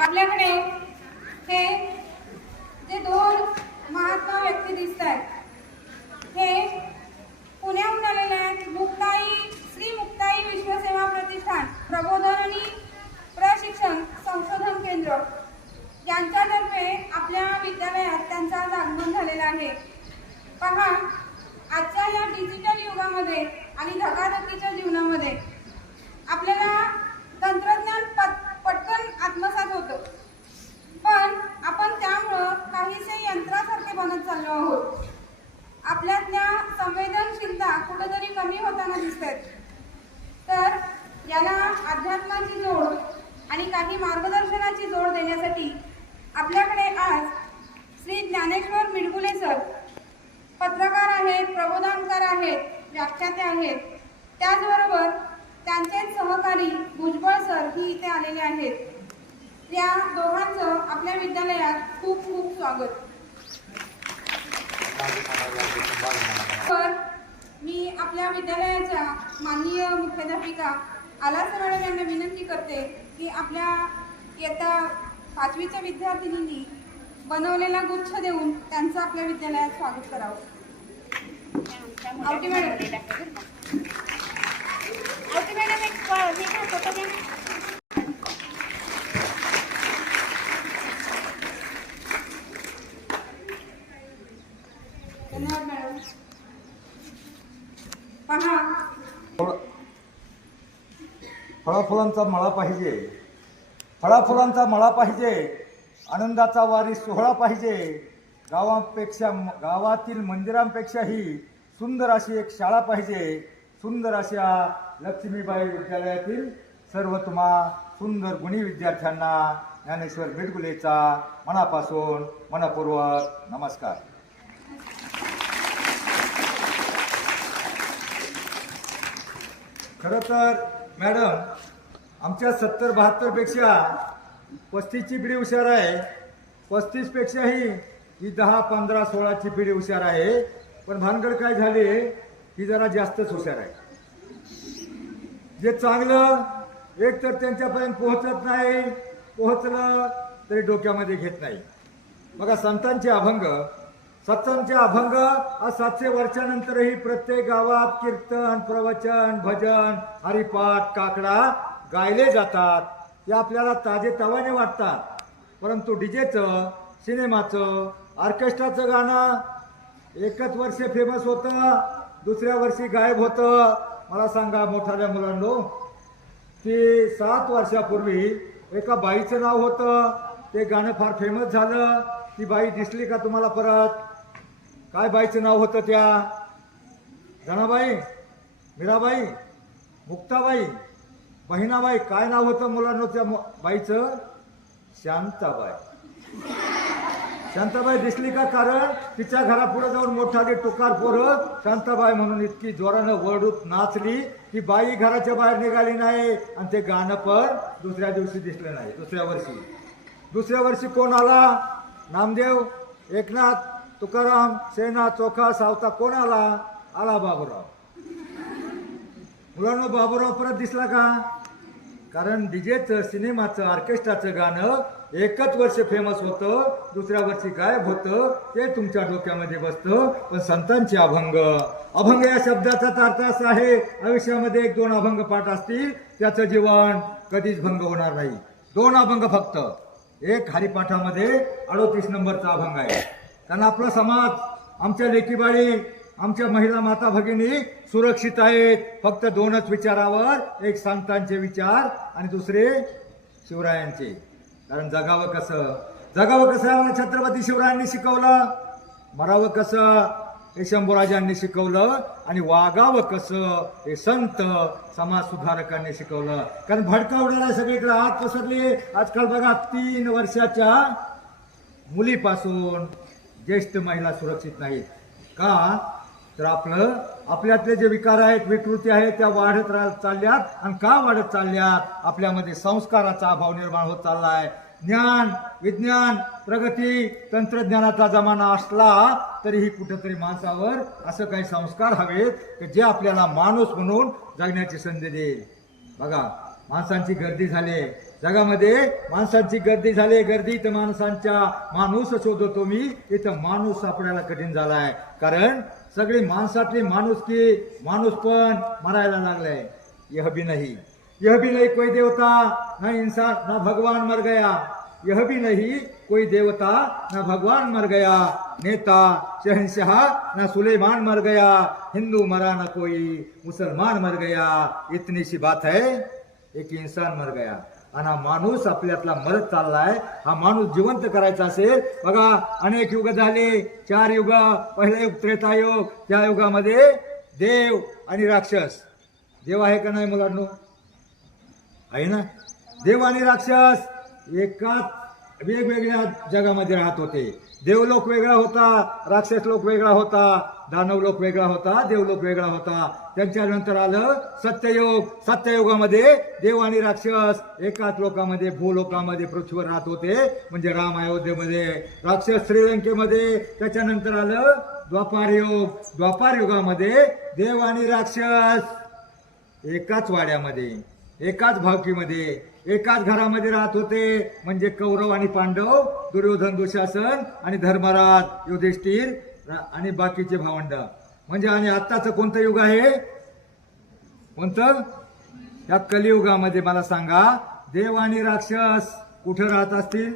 आपल्याकडे हे जे दोन महात्मा व्यक्ती दिसत आहेत हे पुण्याहून आलेले आहेत. श्री मुक्ताई विश्वसेवा प्रतिष्ठान प्रबोधन आणि प्रशिक्षण संशोधन केंद्र यांच्यातर्फे आपल्या विद्यालयात त्यांचा आज आगमन झालेला आहे. पहा, आजच्या या डिजिटल युगामध्ये आणि धकाधकीच्या जीवनामध्ये आपल्याला तंत्रज्ञान पटकन आत्मसात होतं, पण आपण त्यामुळं काहीसे यंत्रासारखे बनत चाललो आहोत. आपल्यातल्या संवेदनशीलता कुठेतरी कमी होताना दिसतात. तर याला अध्यात्माची जोड आणि काही मार्गदर्शनाची जोड देण्यासाठी आपल्याकडे आज श्री ज्ञानेश्वर मिडगुले सर पत्रकार आहेत, प्रबोधनकार आहेत, व्याख्याते आहेत. त्याचबरोबर त्यांचे सहकारी भुजबळ सर ही इथे आलेले आहेत. त्या दोघांचं आपल्या विद्यालयात खूप खूप स्वागत. तर मी आपल्या विद्यालयाच्या माननीय मुख्याध्यापिका आलासे मॅडम यांना विनंती करते की आपल्या इयत्ता 5वीच्या विद्यार्थिनींनी बनवलेला गुच्छ देऊन त्यांचं आपल्या विद्यालयात स्वागत करावं. आवटी मॅडम एक फोटो घ्या. धन्यवाद मॅडम. पहा, फळाफुलांचा मळा पाहिजे, फळाफुलांचा मळा पाहिजे, आनंदाचा वारी सोहळा पाहिजे. गावातील मंदिरांपेक्षाही सुंदर अशी एक शाळा पाहिजे. सुंदर अशा लक्ष्मीबाई विद्यालयातील सर्व तुम्हा सुंदर गुणी विद्यार्थ्यांना ज्ञानेश्वर मिडगुलेचा मनापासून मनपूर्वक नमस्कार. खरं तर मॅडम, आमच्या 70-72 पेक्षा 35ची पिढी हुशार आहे. 35 पेक्षाही ही 10-15-16ची पिढी हुशार आहे. पण भानगड काय झाली, ही जरा जास्तच हुशार आहे. जे चांगलं एक तर त्यांच्यापर्यंत पोहोचत नाही, पोहोचलं तरी डोक्यामध्ये घेत नाही. बघा, संतांचे अभंग आज 700 वर्षानंतरही प्रत्येक गावात कीर्तन, प्रवचन, भजन, हरिपाठ, काकडा गायले जातात. ते आपल्याला ताजेतवाने वाटतात. परंतु डीजेचं, सिनेमाचं, ऑर्केस्ट्राचं गाणं एकच वर्ष फेमस होतं, दुसऱ्या वर्षी गायब होतं. मला सांगा मोठ्या मुलांनो, की 7 वर्षापूर्वी एका बाईचं नाव होतं, ते गाणं फार फेमस झालं. ती बाई दिसली का तुम्हाला परत? काय बाईचं नाव होतं? त्या जनाबाई, मीराबाई, मुक्ताबाई, बहिणाबाई, काय नाव होतं मुलांना त्या बाईचं? शांताबाई. शांताबाई दिसली का? कारण तिच्या घरापुढे जाऊन मोठाले टुकार पोरं शांताबाई म्हणून इतकी जोरानं वरडूत नाचली की बाई घराच्या बाहेर निघाली नाही. आणि ते गाणं पण दुसऱ्या दिवशी दिसलं नाही. दुसऱ्या वर्षी कोण आला? नामदेव, एकनाथ, तुकाराम, सेना, चोखा, सावता. कोण आला? बाबूराव. मुलांना बाबूराव परत दिसला का? कारण डीजेचं, सिनेमाचं, ऑर्केस्ट्राचं गाणं एकच वर्ष फेमस होतं, दुसऱ्या वर्षी गायब होतं. ते तुमच्या डोक्यामध्ये बसतं. पण संतांचे अभंग या शब्दाचा अर्थ असा आहे, आयुष्यामध्ये 1-2 अभंग पाठ असतील, त्याचं जीवन कधीच भंग होणार नाही. 2 अभंग फक्त. एक हरिपाठामध्ये 38 नंबरचा अभंग आहे. कारण आपला समाज, आमच्या लेकीबाळी, आमच्या महिला माता भगिनी सुरक्षित आहेत फक्त 2च विचारावर. एक संतांचे विचार आणि दुसरे शिवरायांचे. कारण जगावं कसं आम्हाला छत्रपती शिवरायांनी शिकवलं. मरावं कसं हे शंभूराजांनी शिकवलं. आणि वागावं कसं हे संत समाज सुधारकांनी शिकवलं. कारण भडका उडाला सगळीकडे, आत पसरली. आजकाल बघा, 3 वर्षाच्या मुलीपासून ज्येष्ठ महिला सुरक्षित नाहीत. का? तर आपल्यातले जे विकार आहेत, विकृती आहेत, त्या वाढत चालल्यात. आणि का वाढत चालल्यात? आपल्यामध्ये संस्काराचा अभाव निर्माण होत चाललाय. ज्ञान, विज्ञान, प्रगती, तंत्रज्ञानाचा जमाना असला तरीही कुठेतरी माणसावर असं काही संस्कार हवेत की जे आपल्याला माणूस म्हणून जगण्याची संधी देईल. बघा, माणसांची गर्दी झाली. जगामध्ये माणसांची गर्दी झाली, गर्दी तर माणसांच्या माणूस शोधतो मी, इथं माणूस सापडायला कठीण झालाय. कारण सगळी माणसातली माणुसकी, माणूस पण मरायला लागलाय. यह भी नहीं कोई देवता ना इंसान ना भगवान मर गया. यह भी नहीं कोई देवता ना भगवान मर गया. नेता शहनशाह ना सुलेमान मर गया. हिंदू मरा ना कोई मुसलमान मर गया. इतनी सी बात है, एक इंसान मर गया. आणि हा माणूस आपल्यातला मरत चाललाय. हा माणूस जिवंत करायचा असेल, बघा अनेक युग झाले, 4 युग. पहिलं युग त्रेतायुग, त्या युगामध्ये देव आणि राक्षस. देव आहे का नाही मुलांनो? आहे ना. देव आणि राक्षस एकाच वेगवेगळ्या जगामध्ये राहत होते. देवलोक वेगळा होता, राक्षस लोक वेगळा होता, दानव लोक वेगळा होता, देवलोक वेगळा होता. त्यांच्यानंतर आलं सत्ययुग. सत्ययुगामध्ये देव आणि राक्षस एकाच लोकामध्ये, भूलोकामध्ये, पृथ्वीवर राहत होते. म्हणजे राम अयोध्येमध्ये, राक्षस श्रीलंकेमध्ये. त्याच्यानंतर आलं द्वापार युग. द्वापार युगामध्ये देव आणि राक्षस एकाच वाड्यामध्ये, एकाच भावकीमध्ये, एकाच घरामध्ये राहत होते. म्हणजे कौरव आणि पांडव, दुर्योधन दुशासन आणि धर्मराज युधिष्ठिर आणि बाकीचे भावंड. म्हणजे आणि आत्ताचं कोणतं युग आहे? कोणतं? या कलियुगामध्ये मला सांगा, देव आणि राक्षस कुठे राहत असतील?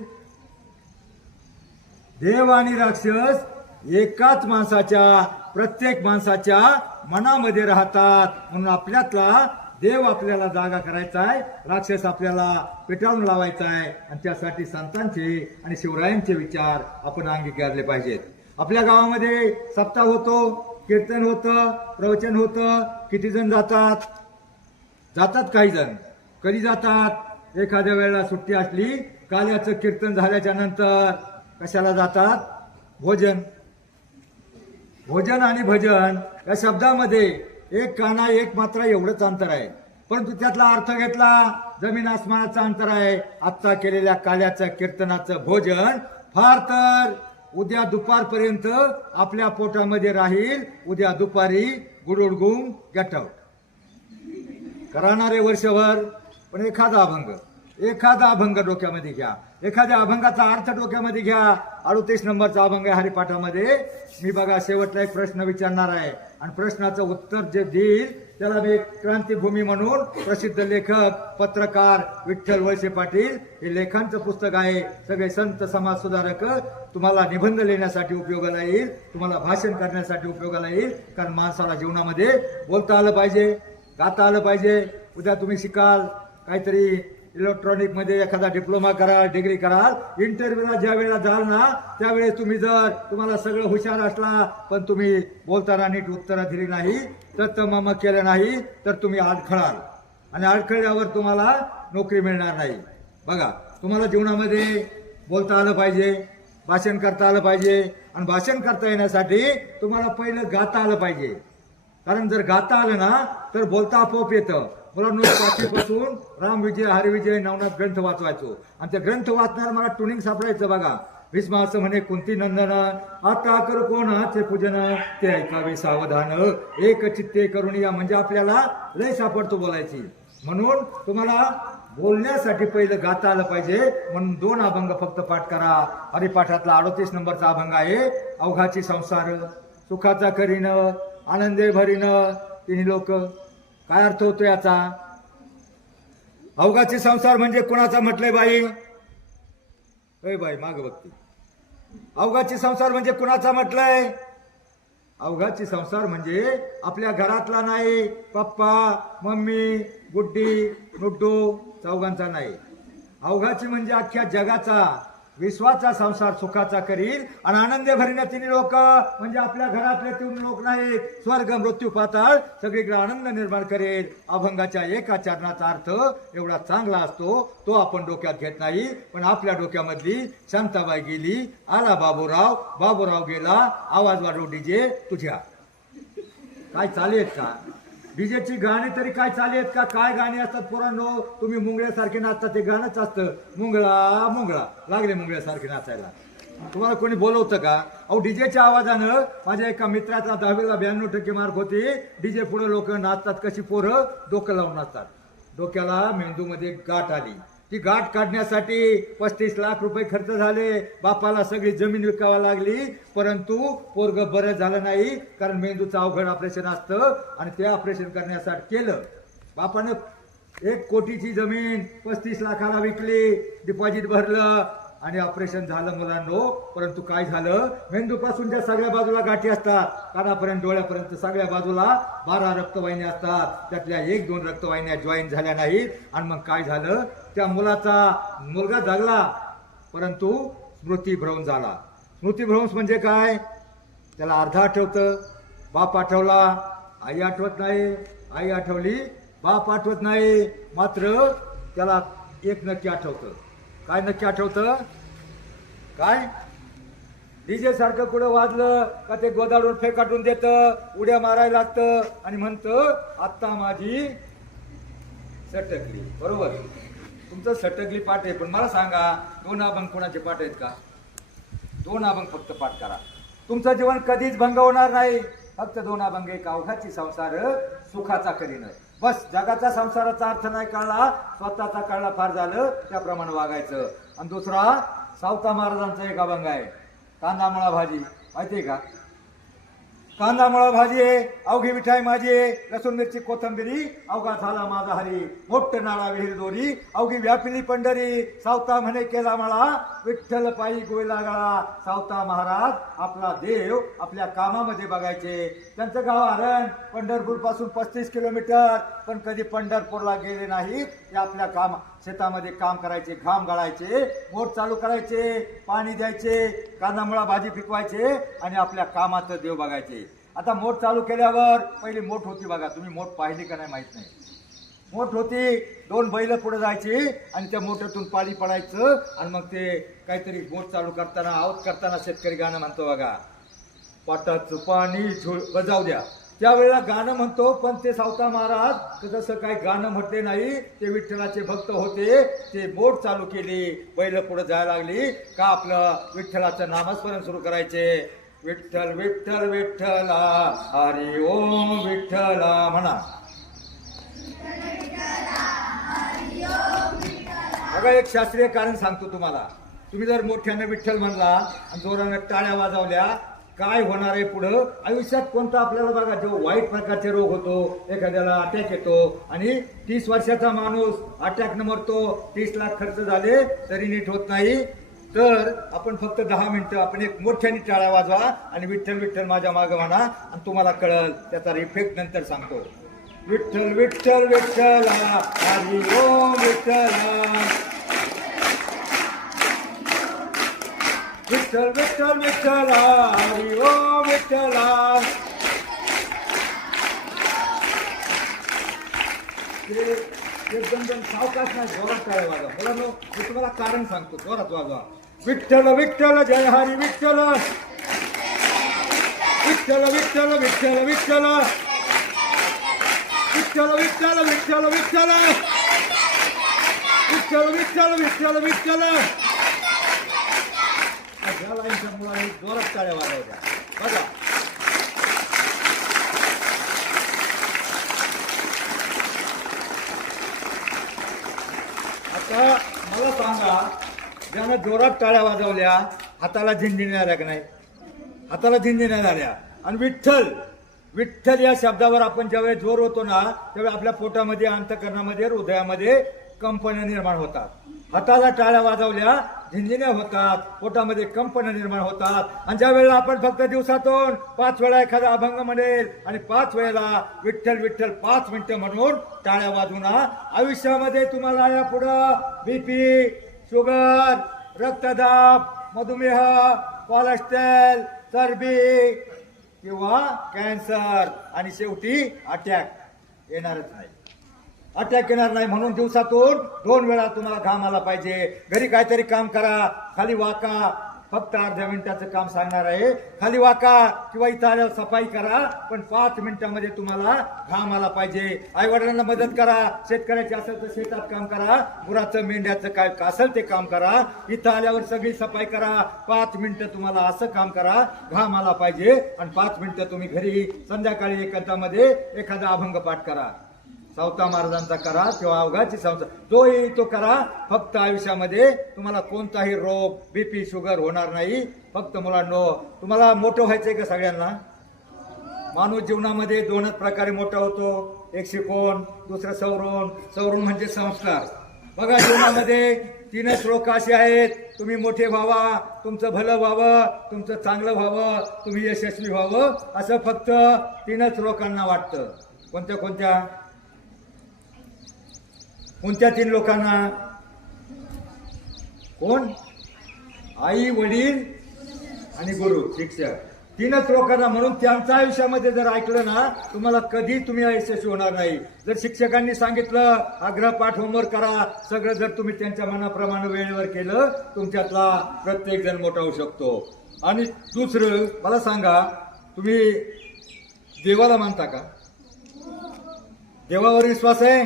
देव आणि राक्षस एकाच माणसाच्या, प्रत्येक माणसाच्या मनामध्ये राहतात. म्हणून आपल्यातला देव आपल्याला जागा करायचा आहे, राक्षस आपल्याला पेटाळून लावायचा आहे. आणि त्यासाठी संतांचे आणि शिवरायांचे विचार आपण अंगीकारले पाहिजेत. आपल्या गावामध्ये सप्ताह होतो, कीर्तन होतं, प्रवचन होतं. किती जण जातात? काही जण. कधी जातात? एखाद्या वेळेला सुट्टी असली, काल्याचं कीर्तन झाल्याच्या नंतर कशाला जातात? भोजन आणि भजन या शब्दामध्ये एक काना एक मात्रा एवढंच अंतर आहे, परंतु त्यातला अर्थ घेतला जमीन आसमानाचं अंतर आहे. आत्ता केलेल्या काल्याचं कीर्तनाचं भोजन फार तर उद्या दुपारपर्यंत आपल्या पोटामध्ये राहील. उद्या दुपारी गुडुडगुम गेट आउट करणारे वर्षभर. पण एखादा अभंग डोक्यामध्ये घ्या, एखाद्या अभंगाचा अर्थ डोक्यामध्ये घ्या. 38 नंबरचा अभंग आहे हरिपाठामध्ये. मी बघा शेवटला एक प्रश्न विचारणार आहे आणि प्रश्नाचं उत्तर जे देईल त्याला मी क्रांतीभूमी म्हणून प्रसिद्ध लेखक पत्रकार विठ्ठल वळसे पाटील हे लेखांचं पुस्तक आहे. सगळे संत समाज सुधारक तुम्हाला निबंध लिहिण्यासाठी उपयोगाला येईल, तुम्हाला भाषण करण्यासाठी उपयोगाला येईल. कारण माणसाला जीवनामध्ये बोलता आलं पाहिजे, गाता आलं पाहिजे. उद्या तुम्ही शिकाल काहीतरी इलेक्ट्रॉनिक मध्ये एखादा डिप्लोमा कराल, डिग्री कराल, इंटरव्ह्यूला ज्या वेळेला जाल ना त्यावेळेस तुम्हाला सगळं हुशार असला पण तुम्ही बोलताना नीट उत्तरं दिली नाही, तत्तम केलं नाही तर तुम्ही अडखळाल आणि अडखळल्यावर तुम्हाला नोकरी मिळणार नाही. बघा, तुम्हाला जीवनामध्ये बोलता आलं पाहिजे, भाषण करता आलं पाहिजे आणि भाषण करता येण्यासाठी तुम्हाला पहिलं गाता आलं पाहिजे. कारण जर गाता आलं ना तर बोलता आपोआप येतं. मुलांना पाचवीपासून रामविजय, हरिविजय, नवनाथ ग्रंथ वाचवायचो आणि ते ग्रंथ वाचणार मला ट्युनिंग सापडायचं. बघा, भीष्म असं म्हणे कुंती नंदन, आता कर कोणाचे पूजन, ते ऐकावे सावधान, एक चित्ते करून या. म्हणजे आपल्याला लय सापडतो बोलायची. म्हणून तुम्हाला बोलण्यासाठी पहिलं गाता आलं पाहिजे. म्हणून 2 अभंग फक्त पाठ करा. हरिपाठातला 38 नंबरचा अभंग आहे, अवघाची संसार सुखाचा करीन, आनंदे भरीन तिन्ही लोक. काय अर्थ होतो याचा? अवघाची संसार म्हणजे कोणाचा म्हटलंय बाई? बाई माग बघते. अवघाची संसार म्हणजे कुणाचा म्हटलंय? अवघाची संसार म्हणजे आपल्या घरातला नाही, पप्पा मम्मी गुड्डी नुड्डू चौघांचा नाही. अवघाची म्हणजे अख्ख्या जगाचा, विश्वाचा संसार सुखाचा करील आणि आनंदे भरीने तिन्ही लोक. म्हणजे आपल्या घरातले 3 लोक नाहीत, स्वर्ग मृत्यू पाताळ सगळीकडे आनंद निर्माण करेल. अभंगाच्या एका चरणाचा अर्थ एवढा चांगला असतो, तो आपण डोक्यात घेत नाही. पण आपल्या डोक्यामधली शांताबाई गेली, आला बाबूराव गेला, आवाज वाढव डीजे तुझ्या. काय चालेल का? डीजेची गाणी तरी काय चालेत का? काय गाणी असतात पोरांनो? तुम्ही मुंगळ्यासारखे नाचता, ते गाणंच असतं. मुंगळा लागले मुंगळ्यासारखे नाचायला. तुम्हाला कोणी बोलवतं का? अहो, डीजेच्या आवाजानं माझ्या एका मित्राचा 10वीला 92% मार्क होते. डीजे पुढे लोक नाचतात कशी? पोरं डोकं लावून नाचतात. डोक्याला मेंदूमध्ये गाठ आली. ती गाठ काढण्यासाठी 35 लाख रुपये खर्च झाले. बापाला सगळी जमीन विकावा लागली, परंतु पोरग बरं झालं नाही. कारण मेंदूचं अवघड ऑपरेशन असतं आणि ते ऑपरेशन करण्यासाठी केलं. बापानं 1 कोटीची जमीन 35 लाखाला विकली, डिपॉझिट भरलं आणि ऑपरेशन झालं मुलांनो. परंतु काय झालं, मेंदूपासून ज्या सगळ्या बाजूला गाठी असतात, कानापर्यंत डोळ्यापर्यंत सगळ्या बाजूला 12 रक्तवाहिन्या असतात. त्यातल्या 1-2 रक्तवाहिन्या जॉईन झाल्या नाहीत. आणि मग काय झालं, त्या मुलगा जगला परंतु स्मृतिभ्रंश झाला. स्मृतिभ्रंश म्हणजे काय, त्याला अर्ध आठवतं, बाप आठवला, आई आठवत नाही, आई आठवली, बाप आठवत नाही. मात्र त्याला एक नक्की आठवतं. काय नक्की आठवतं, काय, डीजे सारखं कुठं वाजलं का ते गोदाडून फेकाटून देतं, उड्या मारायला लागतं आणि म्हणतं आत्ता माझी सटकली. बरोबर, तुमचं सटकली पाठ आहे. पण मला सांगा, 2 अभंग कोणाचे पाठ आहेत का? 2 अभंग फक्त पाठ करा, तुमचं जीवन कधीच भंग होणार नाही. फक्त 2 अभंग, एक अवघाची संसार सुखाचा करीन. बस, जगाचा संसाराचा अर्थ नाही कळला, स्वतःचा कळला फार झालं, त्याप्रमाणे वागायचं. आणि दुसरा सावता महाराजांचा एक अभंग आहे, कांदा मुळा भाजी. माहितीये का, कांदा मुळा भाजी आहे, अवघी मिठाई माझी आहे, लसूण मिरची कोथंबिरी, अवघा झाला माझा हरी, मोठं नाळा विहीर दोरी, अवघी व्यापिली पंढरी, सावता म्हणे केला मला, विठ्ठल पायी गोयला गळा. सावता महाराज आपला देव आपल्या कामामध्ये बघायचे. त्यांचं गाव हरण, पंढरपूर पासून 35 किलोमीटर, पण कधी पंढरपूरला गेले नाही. ते आपल्या शेतामध्ये काम करायचे, घाम गाळायचे, मोठ चालू करायचे, पाणी द्यायचे, कांदा मुळा भाजी पिकवायचे आणि आपल्या कामाचं देव बघायचे. आता मोठ चालू केल्यावर पहिली मोठ होती बघा, तुम्ही मोठ पाहिली का नाही माहित नाही. मोठ होती, 2 बैल पुढे जायची आणि त्या मोठ्यातून पाणी पडायचं आणि मग ते काहीतरी मोठ चालू करताना, आवत करताना शेतकरी गाणं म्हणतो बघा, पाटाचं पाणी बजाव द्या. त्यावेळेला गाणं म्हणतो, पण ते सावता महाराज जसं काही गाणं म्हटले नाही, ते विठ्ठलाचे भक्त होते. ते बोट चालू केली, बैल पुढे जायला लागली का आपलं विठ्ठलाचं नामस्मरण सुरू करायचे. विठ्ठल विठ्ठल विठ्ठला हरी ओम विठ्ठला म्हणा. बघा, एक शास्त्रीय कारण सांगतो तुम्हाला. तुम्ही जर मोठ्यानं विठ्ठल म्हणला आणि जोरानं टाळ्या वाजवल्या, काय होणार आहे पुढं आयुष्यात. कोणता आपल्याला बघा, जो वाईट प्रकारचे रोग होतो, एखाद्याला अटॅक येतो आणि 30 वर्षाचा माणूस अटॅकनं मरतो, 30 लाख खर्च झाले तरी नीट होत नाही. तर आपण फक्त 10 मिनिटं आपण एक मोठ्याने टाळ्या वाजवा आणि विठ्ठल विठ्ठल माझ्या मागं म्हणा आणि तुम्हाला कळल, त्याचा इफेक्ट नंतर सांगतो. विठ्ठल विठ्ठल विठ्ठला हरी ओम विठ्ठला, विठ्ठल विठ्ठल विठ्ठला हरी ओम विठ्ठला. एकदम सावकाश नाही, जोरात टाळ्या वाजवा. मुलांनो, मी तुम्हाला कारण सांगतो, जोरात वाजवा. विठ्ठल विठ्ठल जय हरी विठ्ठल, विठ्ठल विठ्ठल विठ्ठल विठ्ठल, विठ्ठल विठ्ठल विठ्ठल विठ्ठल, विठ्ठल विठ्ठल विठ्ठल विठ्ठल. या लाईनच्या मुलांनी जोरात टाळ्या वाजवल्या बघा. आता मला सांगा, ज्यानं जोरात टाळ्या वाजवल्या हाताला झिंझिण्या आल्या का नाही? हाताला झिंझिण्या आल्या. आणि विठ्ठल विठ्ठल या शब्दावर आपण ज्यावेळेस जोर होतो ना, त्यावेळी आपल्या पोटामध्ये, अंतःकरणामध्ये, हृदयामध्ये कंपन्या निर्माण होतात. हाताला टाळ्या वाजवल्या झिंझिण्या होतात, पोटामध्ये कंपन्या निर्माण होतात. आणि ज्या वेळेला आपण फक्त दिवसातून 5 वेळा एखादा अभंग म्हणेल आणि 5 वेळेला विठ्ठल विठ्ठल 5 मिनिटं म्हणून टाळ्या वाजवून आयुष्यामध्ये तुम्हाला या पुढं बीपी, शुगर, रक्तदाब, मधुमेह, कोलेस्ट्रॉल, चरबी किंवा कॅन्सर आणि शेवटी अटॅक येणारच नाही. अटॅक येणार नाही म्हणून दिवसातून 2 वेळा तुम्हाला घाम आला पाहिजे. घरी काहीतरी काम करा, खाली वाका, फक्त अर्ध्या मिनिटाचं काम सांगणार आहे. खाली वाका किंवा इथं आल्यावर सफाई करा, पण 5 मिनिटांमध्ये तुम्हाला घाम आला पाहिजे. आई वडिलांना मदत करा, शेतकऱ्याचे असेल तर शेतात काम करा, गुराचं मेंढ्याचं काय असेल ते काम करा. इथं आल्यावर सगळी सफाई करा, 5 मिनिटं तुम्हाला असं काम करा, घाम आला पाहिजे. आणि 5 मिनिटं तुम्ही घरी संध्याकाळी एकांतामध्ये एखादा अभंग पाठ करा. सावता महाराजांचा करा किंवा अवघाची संसार जो येईल तो करा. फक्त आयुष्यामध्ये तुम्हाला कोणताही रोग बीपी शुगर होणार नाही. फक्त मुलांनो, तुम्हाला मोठं व्हायचंय का सगळ्यांना? माणूस जीवनामध्ये दोनच प्रकारे मोठा होतो, एक शिकवून, दुसरं सवरून. सवरून म्हणजे संस्कार. बघा, जीवनामध्ये 3 श्लोक असे आहेत, तुम्ही मोठे व्हावा, तुमचं भलं व्हावं, तुमचं चांगलं व्हावं, तुम्ही यशस्वी व्हावं, असं फक्त 3 लोकांना वाटतं. कोणत्या कोणत्या कोणत्या 3 लोकांना? कोण? आई, वडील आणि गुरु, शिक्षक. 3 लोकांना. म्हणून त्यांच्या आयुष्यामध्ये जर ऐकलं ना, तुम्हाला कधी तुम्ही यशस्वी होणार नाही. जर शिक्षकांनी सांगितलं आग्रहपाठ होमवर्क करा, सगळं जर तुम्ही त्यांच्या मनाप्रमाणे वेळेवर केलं, तुमच्यातला प्रत्येक जण मोठा होऊ शकतो. आणि दुसरं मला सांगा, तुम्ही देवाला मानता का? देवावर विश्वास आहे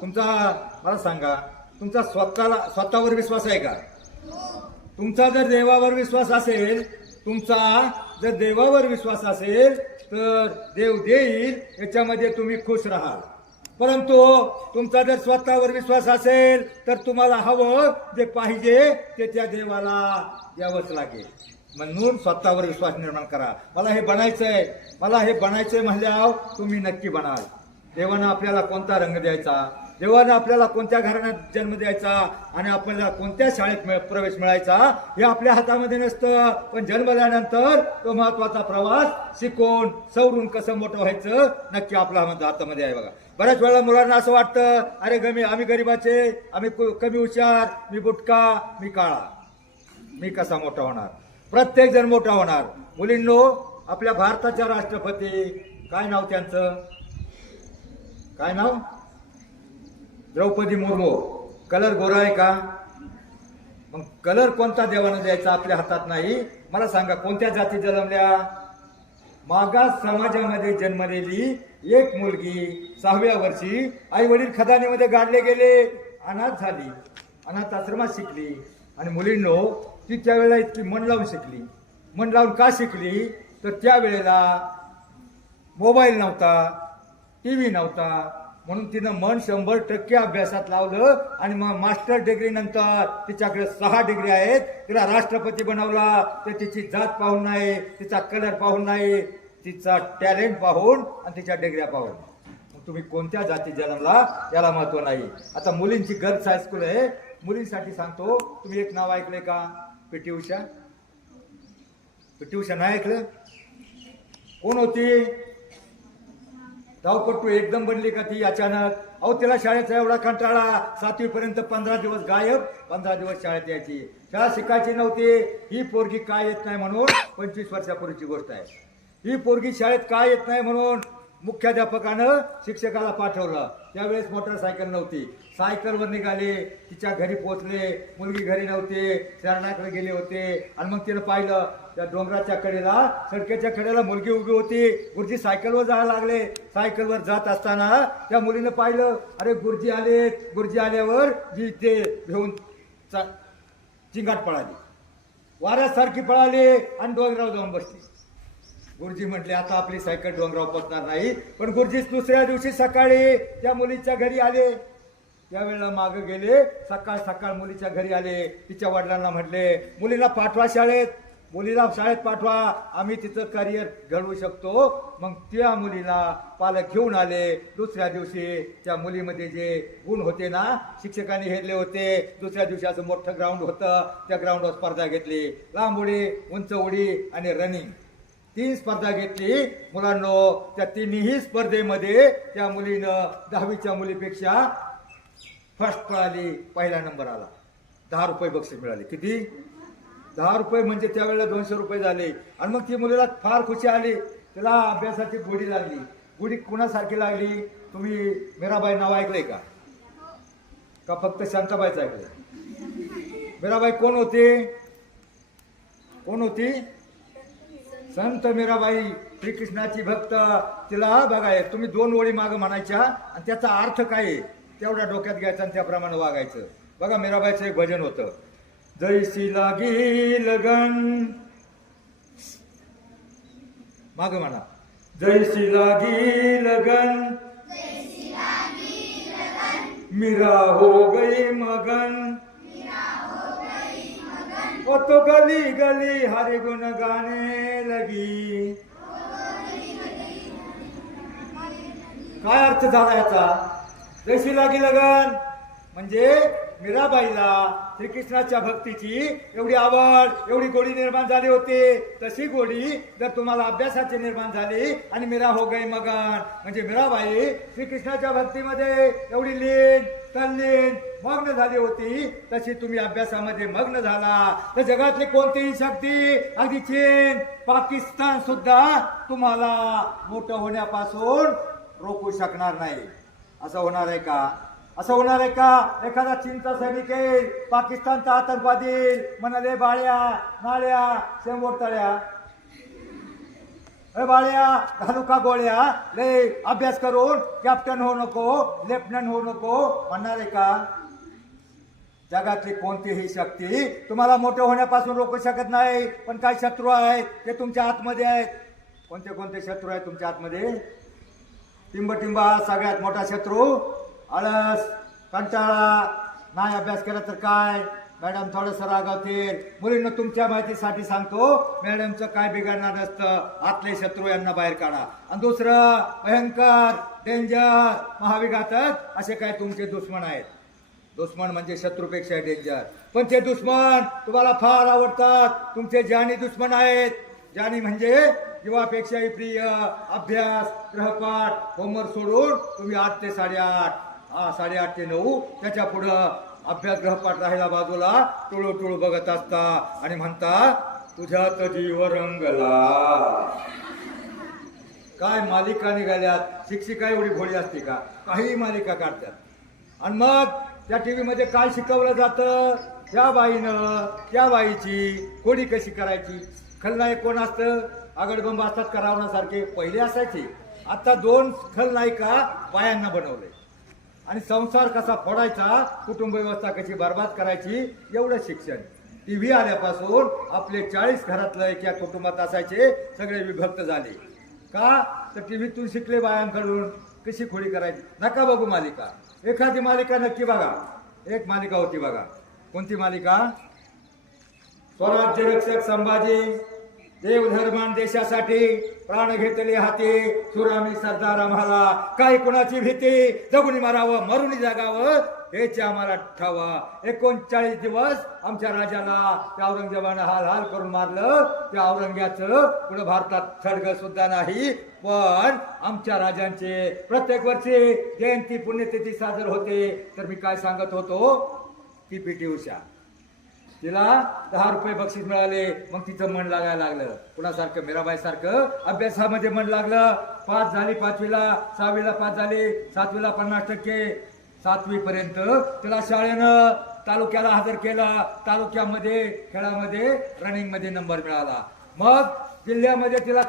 तुमचा? मला सांगा, तुमचा स्वतःवर विश्वास आहे का? तुमचा जर देवावर विश्वास असेल, तर देव देईल, याच्यामध्ये तुम्ही खुश राहाल. परंतु तुमचा जर स्वतःवर विश्वास असेल, तर तुम्हाला हवं जे पाहिजे ते त्या देवाला द्यावंच लागेल. म्हणून स्वतःवर विश्वास निर्माण करा. मला हे बनायचंय म्हणल्यावर तुम्ही नक्की बनाल. देवानं आपल्याला कोणता रंग द्यायचा, देवानं आपल्याला कोणत्या घराण्यात जन्म द्यायचा आणि आपल्याला कोणत्या शाळेत प्रवेश मिळायचा हे आपल्या हातामध्ये नसतं. पण जन्मल्यानंतर तो महत्वाचा प्रवास शिकून सवरून कसं मोठं व्हायचं नक्की आपल्या हातामध्ये आहे. बघा, बऱ्याच वेळा मुलांना असं वाटतं, अरे आम्ही गरीबाचे, आम्ही कमी हुशार, मी बुटका, मी काळा, मी कसा मोठा होणार? प्रत्येक जण मोठा होणार. मुलींनो, आपल्या भारताच्या राष्ट्रपती काय नाव त्यांचं? काय नाव? द्रौपदी मुर्मू. कलर गोरा आहे का? मग कलर कोणता देवानं द्यायचा? आपल्या हातात नाही. मला सांगा, कोणत्या जाती जन्मल्या? मागास समाजामध्ये जन्मलेली एक मुलगी 6व्या वर्षी आई वडील खदानीमध्ये गाडले गेले, अनाथ झाली, अनाथ आश्रमात शिकली. आणि मुलींनो, ती त्यावेळेला इतकी मन लावून शिकली. मन लावून का शिकली? तर त्यावेळेला मोबाईल नव्हता, TV नव्हता, म्हणून तिनं मन 100% अभ्यासात लावलं. आणि मग मास्टर डिग्री नंतर तिच्याकडे 6 डिग्री आहेत. तिला राष्ट्रपती बनवला. तर तिची जात पाहून नाही, तिचा कलर पाहून नाही, तिचा टॅलेंट पाहून आणि तिच्या डिग्र्या पाहून. तुम्ही कोणत्या जाती जन्मला याला महत्व नाही. आता मुलींची गर्ल्स हायस्कूल आहे, मुलींसाठी सांगतो. तुम्ही एक नाव ऐकलंय का? पी.टी. उषा. पी.टी. उषा नाही ऐकलं? कोण होती? धावपट्टू एकदम बनली का ती अचानक? अहो, तिला शाळेचा एवढा कंटाळा, 7वी पर्यंत 15 दिवस गायब, 15 दिवस शाळेत यायची, शाळा शिकायची नव्हती. ही पोरगी काय येत नाही म्हणून 25 वर्षापूर्वीची गोष्ट आहे. ही पोरगी शाळेत काय येत नाही म्हणून मुख्याध्यापकानं शिक्षकाला पाठवलं. त्यावेळेस मोटरसायकल नव्हती, सायकलवर निघाले, तिच्या घरी पोहोचले. मुलगी घरी नव्हते, शरणाकडे गेले होते. आणि मग तिनं पाहिलं, त्या डोंगराच्या कडेला, सडकेच्या कडेला मुलगी उभी होती. गुरुजी सायकलवर जायला लागले. सायकलवर जात असताना त्या मुलीनं पाहिलं, अरे गुरुजी आले. गुरुजी आल्यावर जी ते घेऊन चिंगाट पळाली, वाऱ्यासारखी पळाली आणि डोंगरावर जाऊन बसली. गुरुजी म्हटले, आता आपली सायकल डोंगरावर पोचणार नाही. पण गुरुजी दुसऱ्या दिवशी सकाळी त्या मुलीच्या घरी आले. त्यावेळेला मागे गेले, सकाळ मुलीच्या घरी आले. तिच्या वडिलांना म्हटले, मुलीला पाठवा शाळेत, मुलीला शाळेत पाठवा, आम्ही तिचं करिअर घडवू शकतो. मग त्या मुलीला पालक घेऊन आले. दुसऱ्या दिवशी त्या मुलीमध्ये जे गुण होते ना, शिक्षकांनी हेरले होते. दुसऱ्या दिवशी असं मोठं ग्राउंड होतं, त्या ग्राउंडवर स्पर्धा घेतली. लांब उडी, उंच उडी आणि रनिंग, 3 स्पर्धा घेतली. मुलांनो, त्या 3ही स्पर्धेमध्ये त्या मुलीनं 10वीच्या मुलीपेक्षा फर्स्ट आली, पहिला नंबर आला. 10 रुपये बक्षीस मिळाले. किती? 10 रुपये म्हणजे त्यावेळेला 200 रुपये झाले. आणि मग ती मुलीला फार खुशी आली. तिला अभ्यासाची गोडी लागली. गोडी कुणासारखी लागली? तुम्ही मीराबाई नाव ऐकलंय का? फक्त शांताबाईच ऐकलंय? मीराबाई कोण होती? कोण होती? संत मीराबाई, श्रीकृष्णाची भक्त. तिला बघाय, तुम्ही 2 ओळी मागं म्हणायच्या आणि त्याचा अर्थ काय आहे तेवढा डोक्यात घ्यायचा आणि त्याप्रमाणे वागायचं. बघा, मीराबाईचं एक भजन होतं, जैसी लागी लगन. माग म्हणा, जैसी लागी लगन मेरा हो गई मगन वो तो गली गली हरि गुण गाने लगी. काय अर्थ झाला याचा? जशी लागी लगन म्हणजे मीराबाईला श्रीकृष्णाच्या भक्तीची एवढी आवड एवढी गोडी निर्माण झाली होती. तशी गोडी जर तुम्हाला अभ्यासाची निर्माण झाली आणि मीरा हो गई मगन म्हणजे मीराबाई श्रीकृष्णाच्या भक्तीमध्ये एवढी लीन तल्लीन मग्न झाली होती, तशी तुम्ही अभ्यासामध्ये मग्न झाला तर जगातली कोणतीही शक्ती अगदी चीन पाकिस्तान सुद्धा तुम्हाला मोठं होण्यापासून रोखू शकणार नाही. असं होणार आहे का? असं होणार आहे का? एखादा चीनचा सैनिक येईल, पाकिस्तानचा आतंकवादी म्हणाले बाळ्या नाळ्या शेंबोर तळ्या बाळ्या घालू का गोळ्या लय अभ्यास करून कॅप्टन होऊ नको लेफ्टनंट होऊ नको म्हणणार आहे का? जगातली कोणतीही शक्ती तुम्हाला मोठे होण्यापासून रोखू शकत नाही. पण काही शत्रू आहेत ते तुमच्या आतमध्ये आहेत. कोणते कोणते शत्रू आहेत तुमच्या आतमध्ये? टिंबटिंबा सगळ्यात मोठा शत्रू. आळस कंटाळा नाही अभ्यास केला तर काय मॅडम थोडंसं रागावतील. मुलींना तुमच्या माहितीसाठी सांगतो, मॅडमचं काय बिघडणार नसतं. आतले शत्रू यांना बाहेर काढा. आणि दुसरं भयंकर डेंजर महाविघातक असे काय तुमचे दुश्मन आहेत. दुश्मन म्हणजे शत्रूपेक्षा डेंजर. पण ते दुश्मन तुम्हाला फार आवडतात. तुमचे जानी दुश्मन आहेत. जानी म्हणजे जीवापेक्षाही प्रिय. अभ्यास गृहपाठ होमवर्क सोडून तुम्ही 8 ते 8:30 8:30 ते 9 त्याच्या पुढं अभ्यास गृहपाठ राहिला बाजूला टोळू टोळू बघत असता आणि म्हणता तुझ्यात जीव रंगला. काय मालिका निघाल्यात. शिक्षिका एवढी भोळी असते का? काही मालिका काढतात. आणि मग त्या टीव्ही मध्ये काय शिकवलं जातं? त्या बाईनं त्या बाईची कोडी कशी करायची. खलनायक कोण असतं? आगडबंब असतात का रावणासारखे? पहिले असायचे. आता 2 खलनायिका बायांना बनवले. आणि संसार कसा फोडायचा, कुटुंब व्यवस्था कशी बर्बाद करायची एवढं शिक्षण. टीव्ही आल्यापासून आपले 40 घरातलं एका कुटुंबात असायचे सगळे विभक्त झाले. का तर टीव्हीतून शिकले बायांकडून कशी खोडी करायची. नका बघू मालिका. एखादी मालिका नक्की बघा. एक मालिका होती बघा. कोणती मालिका? स्वराज्य रक्षक संभाजी देवधर्मान देशासाठी प्राण घेतले हाती सुरामी सरदार आम्हाला काही कुणाची भीती जगून मारावं मरून जगावं हेच आम्हाला ठावं. 39 दिवस आमच्या राजाला त्या औरंगजेबानं हाल हाल करून मारलं. त्या औरंग्याचं पुढे भारतात खडग सुद्धा नाही. पण आमच्या राजांचे प्रत्येक वर्षी जयंती पुण्यतिथी साजर होते. तर मी काय सांगत होतो? ती पीटी उषा तिला 10 रुपये बक्षीस मिळाले. मग तिचं मन लागायला लागलं. कुणासारखं? मीराबाई सारखं अभ्यासामध्ये मन लागलं. 5 झाली 5वीला, 6वीला 5 झाली, 7वीला 50%, 7वी पर्यंत तिला शाळेनं तालुक्याला हजर केला. तालुक्यामध्ये खेळामध्ये रनिंग मध्ये नंबर मिळाला. मग जिल्ह्यामध्ये तिला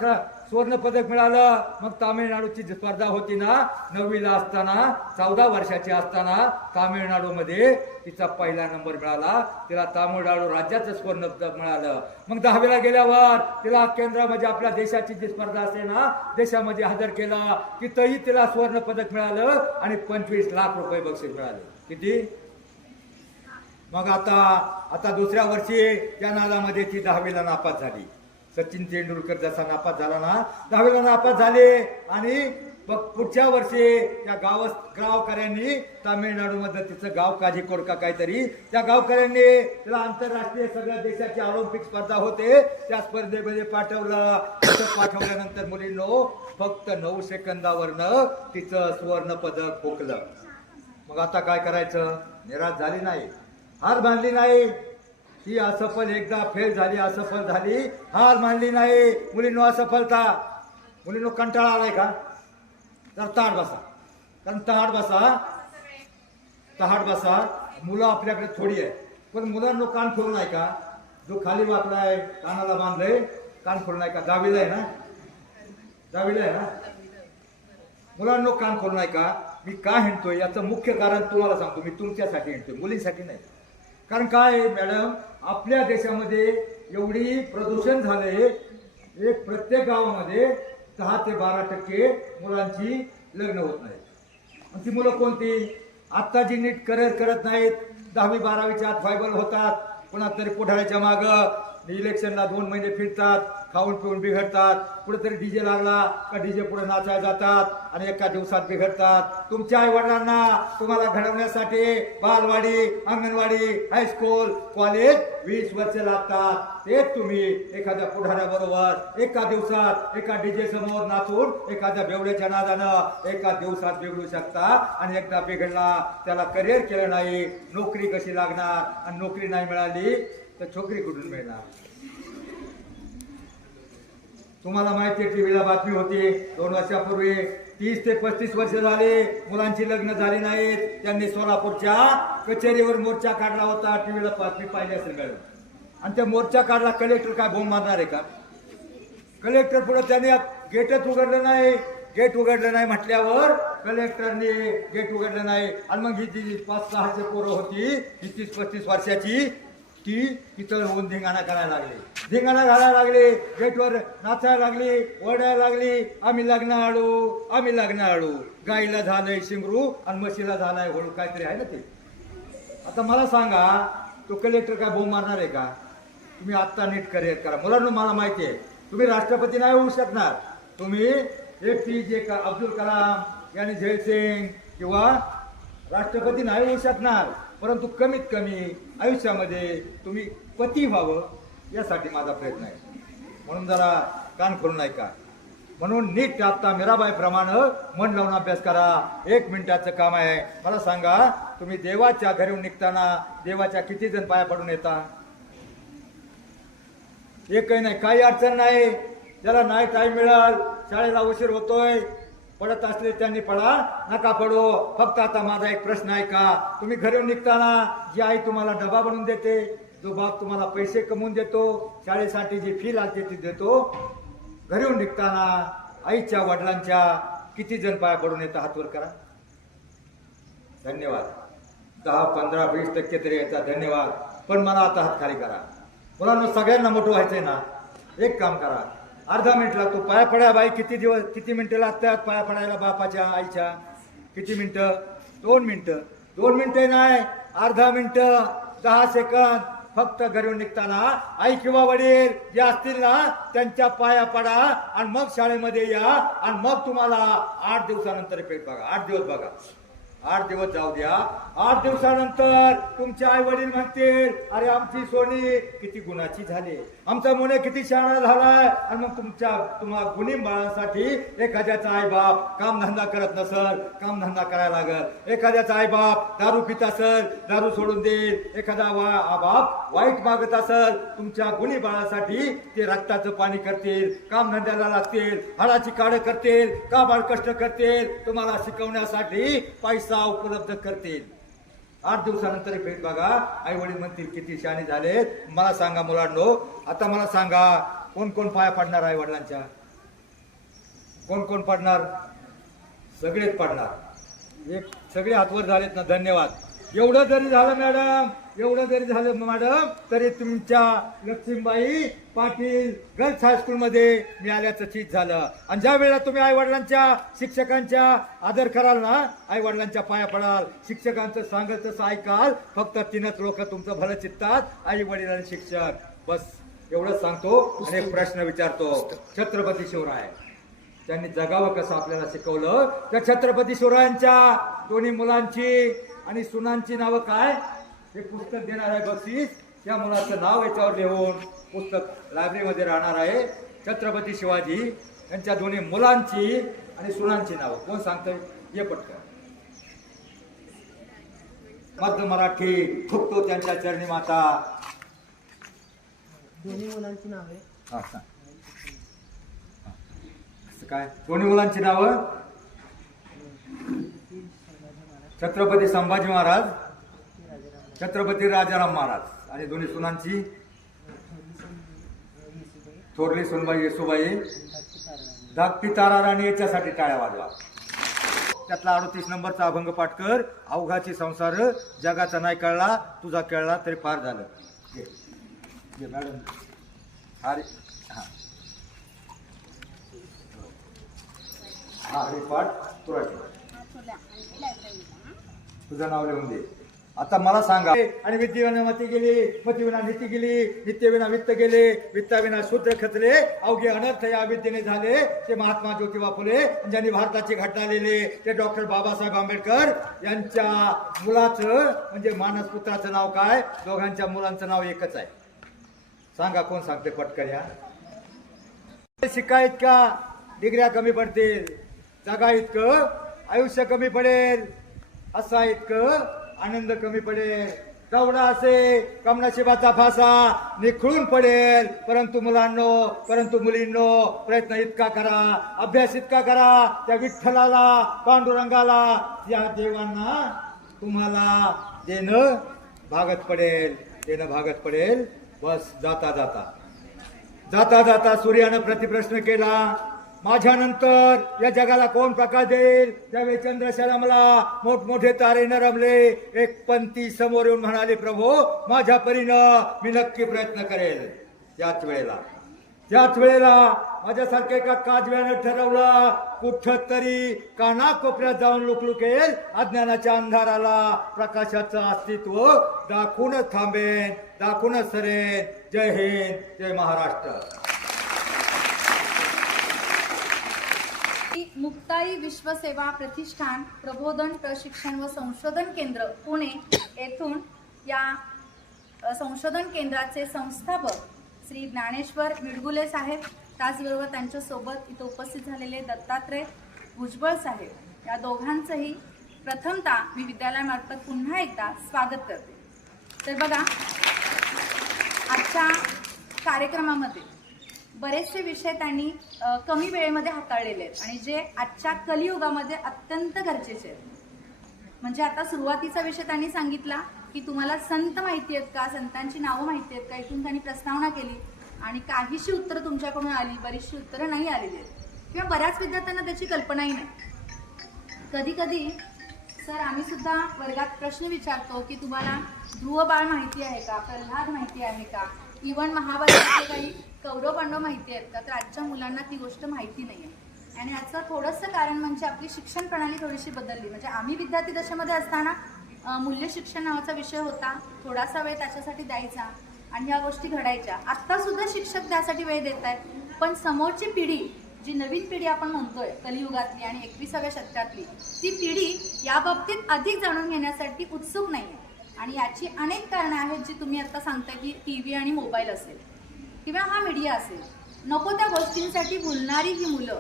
सुवर्ण पदक मिळालं. मग तामिळनाडूची स्पर्धा होती ना 9वीला असताना 14 वर्षाची असताना तामिळनाडूमध्ये तिचा पहिला नंबर मिळाला. तिला तामिळनाडू राज्याचं स्वर्ण पदक मिळालं. मग 10वीला गेल्यावर तिला केंद्रामध्ये आपल्या देशाची जी स्पर्धा असते ना देशामध्ये हजर केला. तिथंही तिला स्वर्ण पदक मिळालं आणि 25 लाख रुपये बक्षीस मिळाले. किती? मग आता दुसऱ्या वर्षी त्या नादामध्ये ती 10वीला नापास झाली. सचिन तेंडुलकर जसा नापास झाला ना 10वीला नापास झाले. आणि पुढच्या वर्षी त्या गावकऱ्यांनी तामिळनाडूमध्ये तिचं गाव काझीकोड का काहीतरी त्या गावकऱ्यांनी तिला आंतरराष्ट्रीय सगळ्या देशाची ऑलिम्पिक स्पर्धा होते त्या स्पर्धेमध्ये पाठवलं. पाठवल्यानंतर मुलींनो फक्त 9 सेकंदावरनं तिचं सुवर्ण पदक हुकलं. मग आता काय करायचं? निराश झाली नाही, हार मानली नाही. ही असफल एकदा फेल झाली, असफल झाली, हार मानली नाही. मुलींनो असफलता मुलींनो कंटाळा आलाय का? तर ताट बसा. कारण ताट बसा. मुलं आपल्याकडे थोडी आहे. पण मुलांनो कान खोलू नाही का? जो खाली वाकलाय कानाला बांधलंय कान खोलू नाही का? 10वीला आहे ना? मुलांनो कान खोलू नाही का? मी का हिंडतोय याचं मुख्य कारण तुम्हाला सांगतो. मी तुमच्यासाठी हिंडतोय, मुलींसाठी नाही. कारण काय मॅडम, आपल्या देशामध्ये एवढी प्रदूषण झाले. एक प्रत्येक गावामध्ये 10 ते 12% मुलांची लग्न होत नाही. आणि ती मुलं कोणती? आत्ता जी नीट करत नाहीत 10वी 12वीच्या आत फायबल होतात, पुन्हा तरी पुढाऱ्याच्या मागं इलेक्शनला 2 महिने फिरतात, खाऊन पिऊन बिघडतात, कुठेतरी डीजे लागला का डीजे पुढे नाचायला जातात आणि एका दिवसात बिघडतात. तुमच्या आई वडिलांना तुम्हाला घडवण्यासाठी बालवाडी, अंगणवाडी, हायस्कूल, कॉलेज 20 वर्ष लागतात. तेच तुम्ही एखाद्या पुढाऱ्याबरोबर एका दिवसात एका डीजे समोर नाचून एखाद्या बेवड्याच्या नादानं एका दिवसात बिघडू शकता. आणि एकदा बिघडला त्याला करिअर केलं नाही, नोकरी कशी लागणार, आणि नोकरी नाही मिळाली तर छोकरी कुठून मिळणार. तुम्हाला माहिती आहे टीव्हीला बातमी होती 2 वर्षापूर्वी 30 ते 35 वर्ष झाले मुलांची लग्न झाली नाहीत. त्यांनी सोलापूरच्या कचेरीवर मोर्चा काढला होता. टीव्हीला बातमी पाहिली असेल मॅडम. आणि त्या मोर्चा काढला. कलेक्टर काय बोंब मारणार आहे का? कलेक्टर पुढे त्याने गेटच उघडलं नाही. गेट उघडलं नाही म्हटल्यावर कलेक्टरने गेट उघडलं नाही. आणि मग ही जी 5-6 पोरं होती 30-35 वर्षाची ती तिथं होऊन धिंगाणा करायला लागली, धिंगाणा घालायला लागली, गेटवर नाचायला लागली, ओरडायला लागली, आम्ही लग्न आडू, आम्ही लग्न आडू. गाईला झालंय शिंगरू आणि म्हशीला झालाय होळू, काहीतरी आहे ना ते. आता मला सांगा तो कलेक्टर काय बोंब मारणार आहे का? तुम्ही आत्ता नीट करिअर करा. मुलांना मला माहिती आहे तुम्ही राष्ट्रपती नाही होऊ शकणार. तुम्ही APJ अब्दुल कलाम यांनी जयसिंग किंवा राष्ट्रपती नाही होऊ शकणार, परंतु कमीत कमी आयुष्यामध्ये तुम्ही पती व्हावं यासाठी माझा प्रयत्न आहे. म्हणून जरा कान खोलून ऐका. म्हणून नीट आता मीराबाई प्रमाणे मन लावून अभ्यास करा. 1 मिनिटाचं काम आहे. मला सांगा तुम्ही देवाच्या घरून निघताना देवाच्या किती जण पाया पडून येता? एकही नाही. काही अडचण नाही. ज्याला नाही टाईम मिळाल, शाळेला उशीर होतोय, पडत असले त्यांनी पडा, नका पडो. फक्त आता माझा एक प्रश्न आहे का, तुम्ही घरून निघताना जी आई तुम्हाला डबा बनवून देते, जो बाप तुम्हाला पैसे कमवून देतो, शाळेसाठी जी फी लागते ती देतो, घरून निघताना आईच्या वडिलांच्या किती जण पाया पडून येतात? हात वर करा. धन्यवाद. 10, 15, 20% तरी येतात. धन्यवाद. पण मला आता हात खाली करा. मुलांना सगळ्यांना मोठं व्हायचंय ना, एक काम करा. अर्धा मिनिट लागतो पाया पडायला. बाई किती मिनिटं लागतात पाया पडायला बापाच्या आईच्या? किती मिनिटं? 2 मिनिटं. 2 मिनिटं नाही, अर्धा मिनिटं, 10 सेकंद. फक्त घरून निघताना आई किंवा वडील जे असतील ना त्यांच्या पाया पडा आणि मग शाळेमध्ये या. आणि मग तुम्हाला 8 दिवसानंतर पेट बघा. 8 दिवस बघा. 8 दिवस जाऊ द्या. 8 दिवसानंतर तुमचे आई वडील म्हणतील अरे आमची सोनी किती गुणाची झाली, आमचा मुले किती शहाणा झालाय. आणि मग तुम्हाला गुणी बाळासाठी एखाद्याचा आई बाप कामधंदा करत नसल, कामधंदा करायला लागल. एखाद्याचा आई बाप दारू पित असल, दारू सोडून देईल. एखादा बाप वाईट मागत असल, तुमच्या गुणी बाळासाठी ते रक्ताचं पाणी करतील, कामधंद्याला लागतील, हाडाची काढ करतील, काबाड कष्ट करतील, तुम्हाला शिकवण्यासाठी पैसा उपलब्ध करतील. 8 दिवसानंतर भेट बघा. आई वडील म्हणतील किती शहाणे झाले. मला सांगा मुलांनो, आता मला सांगा कोण कोण पाया पडणार आई वडिलांच्या? कोण कोण पडणार? सगळेच पडणार. एक सगळे हातवर झालेत ना? धन्यवाद. एवढं जरी झालं मॅडम, एवढं जरी झालं मॅडम, तरी तुमच्या लक्ष्मीबाई पाटील गर्ल्स हायस्कूलमध्ये मिळाल्याचं चीज झालं. आणि ज्या वेळेला तुम्ही आई वडिलांच्या शिक्षकांच्या आदर कराल ना, आई वडिलांच्या पाया पडाल, शिक्षकांचं सांगत तसं ऐकाल, फक्त 3च लोक तुमचं भलं चित्तात, आई वडील आणि शिक्षक. बस एवढंच सांगतो. आणि एक प्रश्न विचारतो. छत्रपती शिवराय त्यांनी जगावं कसं आपल्याला शिकवलं. त्या छत्रपती शिवरायांच्या दोन्ही मुलांची आणि सुनांची नावं काय? हे पुस्तक देणार आहे बक्षीस. त्या मुलाचं नाव याच्यावर लिहून पुस्तक लायब्ररीमध्ये राहणार आहे. छत्रपती शिवाजी यांच्या दोन्ही मुलांची आणि सुनांची नावं कोण सांगतंय? ये पटकन. मध्य मराठी थुकतो त्यांच्या चरणी माता. दोन्ही मुलांची नावे. हा सांग. काय दोन्ही मुलांची नावं? छत्रपती संभाजी महाराज, छत्रपती राजाराम महाराज. आणि दोन्ही सुनांची? थोरली सुनबाई येसुबाई, धाकटी तारा राणी. याच्यासाठी टाळ्या वाजवा. त्यातला 38 नंबरचा अभंग पाठ कर. अवघाची संसार जगाचा नाही कळला, तुझा कळला तरी फार झालं. मॅडम अरे हा हा, हे पाठ तुला तुझं नाव लिहून दे. आता मला सांगा, आणि विद्येविना मती गेली, मतीविना नीती गेली, नित्यविना वित्त गेले, वित्ताविना शूद्र खचले, अवघे अनर्थ या विद्येने झाले. ते महात्मा ज्योतिबा फुले ज्यांनी भारताची घटना लिहिली, ते डॉक्टर बाबासाहेब आंबेडकर यांच्या मुलाचं म्हणजे मानसपुत्राचं नाव काय? दोघांच्या मुलांचं नाव एकच आहे. सांगा, कोण सांगते पटकन या. शिका इतका डिग्र्या कमी पडतील, जगा इतकं आयुष्य कमी पडेल, असा इतकं आनंद कमी पडेल. तेवढा असे कमनशिबाचा फासा निखळून पडेल. परंतु मुलांनो, परंतु मुलींनो, प्रयत्न इतका करा, अभ्यास इतका करा, त्या विठ्ठलाला, पांडुरंगाला, या देवांना तुम्हाला देणं भागत पडेल, देणं भागत पडेल. बस जाता जाता जाता जाता सूर्यानं प्रतिप्रश्न केला, माझ्यानंतर या जगाला कोण प्रकाश देईल? त्यावेळी चंद्रशेला मोठमोठे तारे न रमले. एक पंथी समोर येऊन म्हणाले, प्रभू माझ्या परीनं मी नक्की प्रयत्न करेल. त्याच वेळेला माझ्यासारखे एका काजव्यानं ठरवलं, कुठं तरी कानाकोपऱ्यात जाऊन लुकलुकेल, अज्ञानाच्या अंधाराला प्रकाशाचं अस्तित्व दाखवूनच थांबेन, दाखवूनच सरेन. जय हिंद, जय महाराष्ट्र. मुक्ताई विश्वसेवा प्रतिष्ठान प्रबोधन प्रशिक्षण व संशोधन केंद्र पुणे येथून या संशोधन केंद्राचे संस्थापक श्री ज्ञानेश्वर मिडगुले साहेब, त्याचबरोबर त्यांच्यासोबत इथं उपस्थित झालेले दत्तात्रय भुजबळ साहेब, या दोघांचंही प्रथमतः मी विद्यालयामार्फत पुन्हा एकदा स्वागत करते. तर बघा, आजच्या कार्यक्रमामध्ये बरेचसे विषय त्यांनी कमी वेळेमध्ये हाताळलेले आहेत आणि जे आजच्या कलियुगामध्ये अत्यंत गरजेचे आहेत. म्हणजे आता सुरुवातीचा विषय त्यांनी सांगितला की तुम्हाला संत माहिती आहेत का, संतांची नावं माहिती आहेत का, इथून त्यांनी प्रस्तावना केली आणि काहीशी उत्तरं तुमच्याकडून आली, बरीचशी उत्तरं नाही आलेली आहेत किंवा बऱ्याच विद्यार्थ्यांना त्याची कल्पनाही नाही. कधी कधी सर आम्ही सुद्धा वर्गात प्रश्न विचारतो की तुम्हाला ध्रुवबाळ माहिती आहे का, प्रल्हाद माहिती आहे का, इव्हन महाभारताचे काही कौरव पांडव माहिती आहेत का, तर आजच्या मुलांना ती गोष्ट माहिती नाही आहे. आणि याचं थोडंसं कारण म्हणजे आपली शिक्षण प्रणाली थोडीशी बदलली. म्हणजे आम्ही विद्यार्थी दशेमध्ये असताना मूल्य शिक्षण नावाचा विषय होता, थोडासा वेळ त्याच्यासाठी द्यायचा आणि ह्या गोष्टी घडायच्या. आत्तासुद्धा शिक्षक त्यासाठी वेळ देत आहेत, पण समोरची पिढी, जी नवीन पिढी आपण म्हणतोय कलियुगातली आणि 21व्या शतकातली, ती पिढी या बाबतीत अधिक जाणून घेण्यासाठी उत्सुक नाही आहे. आणि याची अनेक कारणं आहेत जी तुम्ही आता सांगता की TV आणि मोबाईल असेल किंवा हा मीडिया असेल. नको त्या गोष्टींसाठी भुलणारी ही मुलं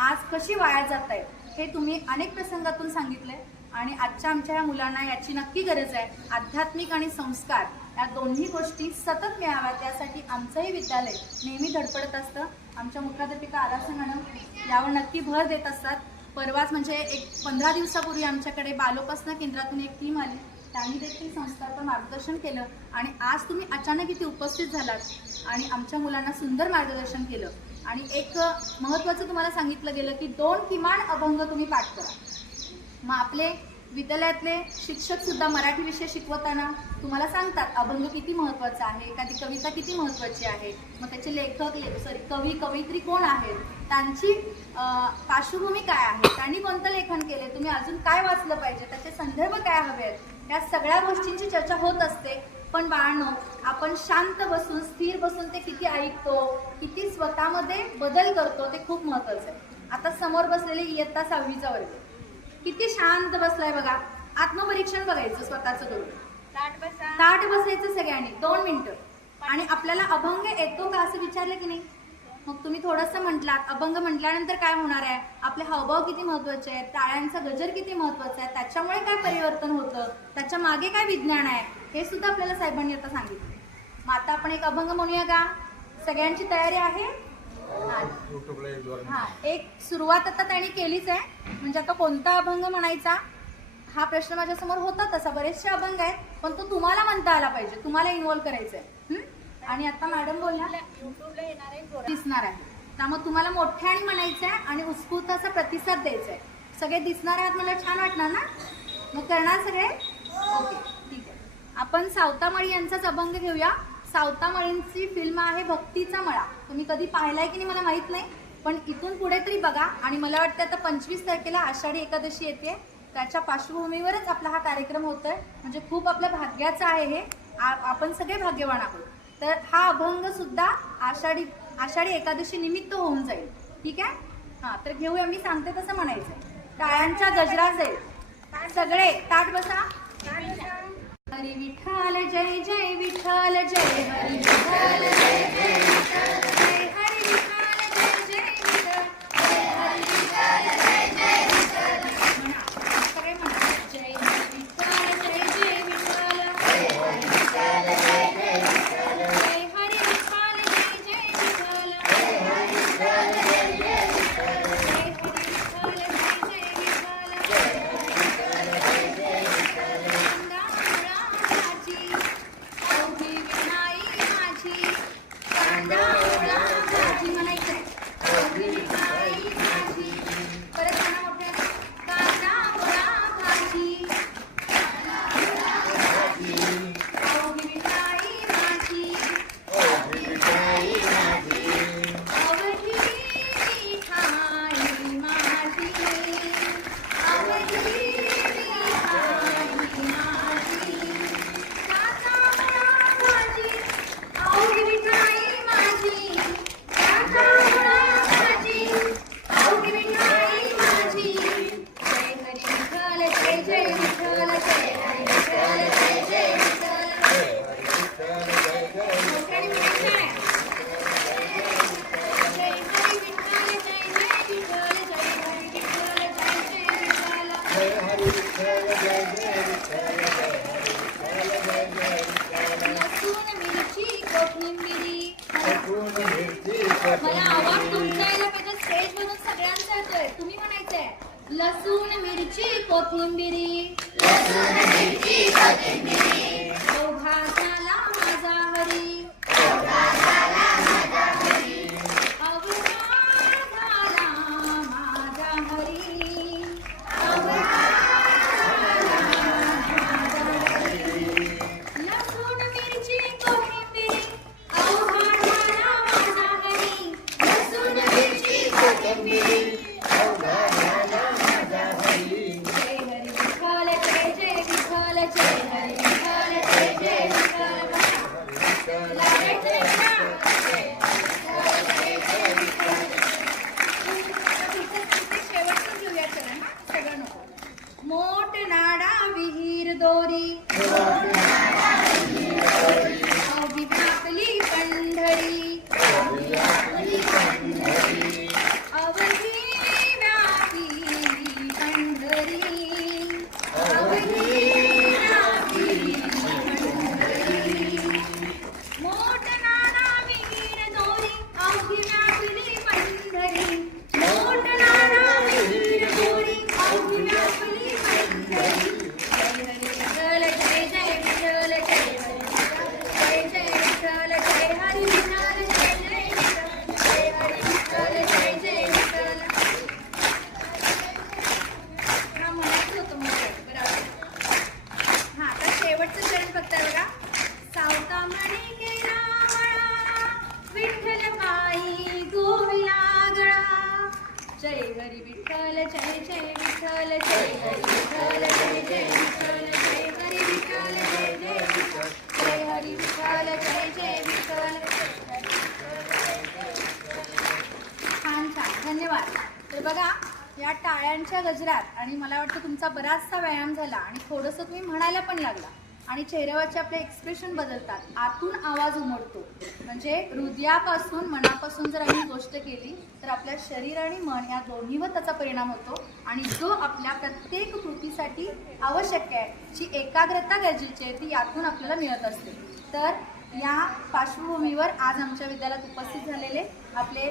आज कशी वाया जात आहेत हे तुम्ही अनेक प्रसंगातून सांगितले. आणि आजच्या आमच्या या मुलांना याची नक्की गरज आहे. आध्यात्मिक आणि संस्कार या दोन्ही गोष्टी सतत मिळाव्यात यासाठी आमचंही विद्यालय नेहमी धडपडत असतं. आमच्या मुख्याध्यापिका आरासे मॅडम यावर नक्की भर देत असतात. परवाच म्हणजे 15 दिवसापूर्वी आमच्याकडे बालोपासना केंद्रातून एक टीम आली, त्यांनी देखील संस्थाचं मार्गदर्शन केलं आणि आज तुम्ही अचानक इथे उपस्थित झालात आणि आमच्या मुलांना सुंदर मार्गदर्शन केलं. आणि एक महत्त्वाचं तुम्हाला सांगितलं गेलं की 2 किमान अभंग तुम्ही पाठ करा. मग आपले विद्यालयातले शिक्षक सुद्धा मराठी विषय शिकवताना तुम्हाला सांगतात अभंग किती महत्त्वाचा आहे, एखादी कविता किती महत्त्वाची आहे, मग त्याचे लेखक कवी कवयित्री कोण आहेत, त्यांची पार्श्वभूमी काय आहे, त्यांनी कोणतं लेखन केले, तुम्ही अजून काय वाचलं पाहिजे, त्याचे संदर्भ काय हवे आहेत, या सगळ्या गोष्टींची चर्चा होत असते. पण बाळांनो, आपण शांत बसून स्थिर बसून ते किती ऐकतो, किती स्वतःमध्ये बदल करतो ते खूप महत्त्वाचं आहे. आता समोर बसलेले इयत्ता 6वीचा वर्ग किती शांत बसलाय बघा. आत्मपरीक्षण बघायचं स्वतःचं करून, ताट बसायचं सगळ्यांनी 2 मिनिटं आणि आपल्याला अभंग येतो का असं विचारलं की नाही. मग तुम्ही थोडंसं म्हटलात, अभंग म्हटल्यानंतर काय होणार आहे, आपले हावभाव किती महत्त्वाचे आहेत, टाळ्यांचा गजर किती महत्त्वाचा आहे, त्याच्यामुळे काय परिवर्तन होतं, त्याच्या मागे काय विज्ञान आहे, हे सुद्धा आपल्याला साहेबांनी आता सांगितलं. मग आता आपण एक अभंग म्हणूया का, सगळ्यांची तयारी आहे. हा, एक सुरुवात आता त्यांनी केलीच आहे. म्हणजे आता कोणता अभंग म्हणायचा हा प्रश्न माझ्यासमोर होता. तसा बरेचसे अभंग आहेत, पण तो तुम्हाला म्हणता आला पाहिजे, तुम्हाला इन्व्हॉल्व करायचं आहे. आणि आता मॅडम बोलल्या दिसणार आहे, त्यामुळे तुम्हाला मोठ्याने म्हणायचं आहे आणि उत्स्फूर्त असा प्रतिसाद द्यायचा आहे. सगळे दिसणार आहेत, मला छान वाटणार ना, मग करणार सगळे. ओके, ठीक आहे. आपण सावतामाळी यांचाच अभंग घेऊया. सावतामाळींची फिल्म आहे भक्तीचा मळा. तुम्ही कधी पाहिलाय की नाही मला माहित नाही, पण इथून पुढे तरी बघा. आणि मला वाटतं आता 25 तारखेला आषाढी एकादशी येते, त्याच्या पार्श्वभूमीवरच आपला हा कार्यक्रम होतोय. म्हणजे खूप आपल्या भाग्याचं आहे हे. आपण सगळे भाग्यवान आहोत. तर हा अभंग सुद्धा आषाढी एकादशी निमित्त होऊन जाईल. ठीक आहे. हा, तर घेऊया. मी सांगते तसं म्हणायचं. टाळ्यांच्या गजराचे सगळे ताट बसा. हरी विठ्ठल जय जय विठ्ठल जय हरी विठ्ठल जय जय विठ्ठल जय हरी विठ्ठल जय जय विठ्ठल जय हरी विठ्ठल जय जय विठ्ठल. म्हणा सगळे म्हणा. जय हरी विठ्ठल जय जय विठ्ठल जय हरी विठ्ठल जय जय विठ्ठल जय हरी विठ्ठल जय जय विठ्ठल जय हरी विठ्ठल जय जय विठ्ठल जय हरी विठ्ठल जय जय विठ्ठल जय हरी विठ्ठल जय जय विठ्ठल. अवघी विठाई माझी कांदा पोळा भाजी म्हणायचंय. अवघी विठाई माझी. परत म्हणा मोठ्या. कांदा पोळा भाजी अवघी विठाई माझी. अवघी विठाई माझी. अवघी विठाई माझी. अवघी विठाई माझी. अवघी विठाई माझी. कांदा पोळा भाजी अवघी विठाई माझी. जय हरी विठ्ठल जय जय विठ्ठल जय हरी विठ्ठल जय जय विठ्ठल. मोठ्याने म्हणायचंय. जय हरी विठ्ठल जय जय विठ्ठल जय हरी विठ्ठल जय जय विठ्ठल. जय हरी विठ्ठल जय जय विठ्ठल जय हरी विठ्ठल जय जय विठ्ठल. लसूण मिरची कोथिंबिरी. मला आवाज तुमचा यायला पाहिजे. स्टेज मधून सगळ्यांचा येतोय. तुम्ही म्हणायचंय. लसूण मिरची कोथिंबिरी. अवघा झाला माझा हरी. अवघा झाला माझा हरी. लसूण मिरची कोथिंबिरी. अवघा झाला माझा हरी. लसूण मिरची कोथिंबिरी. अवघा झाला माझा हरी. जय हरी विठ्ठल जय जय विठ्ठल जय हरी विठ्ठल जय जय विठ्ठल. लागायचं नाही ना. जय जय विठ्ठल. शेवटचं घेऊया. चला ना, सगळं नको. मोठ नाडा विहीर दोरी. अवघी व्यापली पंढरी. अवघी व्यापली पंढरी. अवघी व्यापली पंढरी. मोठ नाडा विहीर दोरी. अवघी व्यापली पंढरी. मोठ नाडा विहीर दोरी. अवघी व्यापली पंढरी. जय हरी विठ्ठल जय जय विठ्ठल जय हरी विठ्ठल जय जय विठ्ठल जय हरी विठ्ठल जय जय विठ्ठल जय हरी विठ्ठल जय जय विठ्ठल. हा म्हणायचं होतं मला. बरोबर. हा, तर शेवटचं चरण फक्त आहे बघा. सावता म्हणे केला मळा विठ्ठल पायी गोविला गळा. जय हरी विठ्ठल जय जय विठ्ठल जय हरी विठ्ठल जय जय विठ्ठल जय हरी विठ्ठल जय जय विठ्ठल जय हरी विठ्ठल जय जय विठ्ठल. छान छान. धन्यवाद. तर बघा, या टाळ्यांच्या गजरात आणि मला वाटतं तुमचा बराचसा व्यायाम झाला आणि थोडंसं तुम्ही म्हणायला पण लागला आणि चेहऱ्यावरचे आपले एक्सप्रेशन बदलतात. आतून आवाज उमटतो. म्हणजे हृदयापासून मनापासून जर आम्ही गोष्ट केली तर आपल्या शरीर आणि मन या दोन्हीवर त्याचा परिणाम होतो आणि जो आपल्या प्रत्येक कृतीसाठी आवश्यक आहे, जी एकाग्रता गरजेची आहे, ती यातून आपल्याला मिळत असते. तर या पार्श्वभूमीवर आज आमच्या विद्यालयात उपस्थित झालेले आपले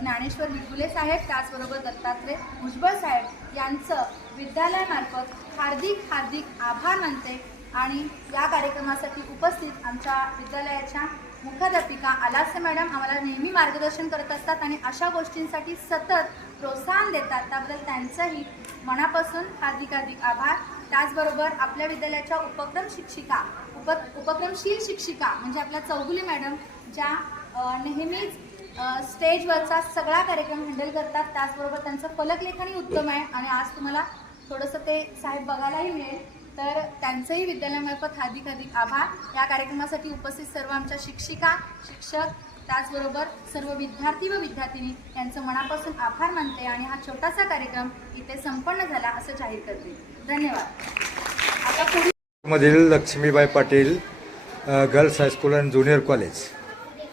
ज्ञानेश्वर विठुले साहेब, त्याचबरोबर दत्तात्रय भुजबळ साहेब यांचं विद्यालयामार्फत हार्दिक हार्दिक आभार मानते. आणि या कार्यक्रमासाठी उपस्थित आमच्या विद्यालयाच्या मुख्याध्यापिका आलासे मॅडम आम्हाला नेहमी मार्गदर्शन करत असतात आणि अशा गोष्टींसाठी सतत प्रोत्साहन देतात. त्याबद्दल त्यांचंही मनापासून हार्दिक हार्दिक आभार. त्याचबरोबर आपल्या विद्यालयाच्या उपक्रमशील शिक्षिका म्हणजे आपल्या चौगुले मॅडम, ज्या नेहमीच स्टेजवरचा सगळा कार्यक्रम हँडल करतात. त्याचबरोबर त्यांचं फलकलेखनही उत्तम आहे आणि आज तुम्हाला थोडंसं ते साहेब बघायलाही मिळेल, तर त्यांचंही विद्यालयामार्फत हार्दिक आभार. या कार्यक्रमासाठी उपस्थित सर्व आमच्या शिक्षिका, शिक्षक, त्याचबरोबर सर्व विद्यार्थी व विद्यार्थिनी यांचं मनापासून आभार मानते आणि हा छोटासा कार्यक्रम इथे संपन्न झाला असं जाहीर करते. धन्यवाद. आता पुढे मधील Laxmibai Patil girls high school and junior college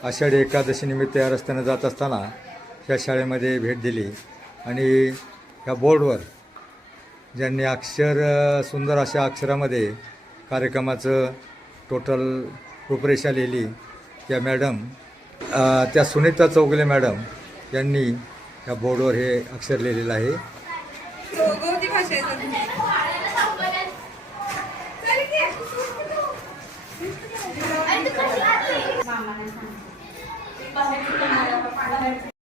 Ashadhi Ekadashi निमित्त या रस्त्यानं जात असताना ह्या शाळेमध्ये भेट दिली आणि ह्या बोर्डवर ज्यांनी सुंदर अशा अक्षरामध्ये कार्यक्रमाचं टोटल रूपरेषा लिहिली त्या मॅडम, त्या सुनीता चौगुले मॅडम यांनी ह्या बोर्डवर हे अक्षर लिहिलेलं आहे. गौती भाषेचं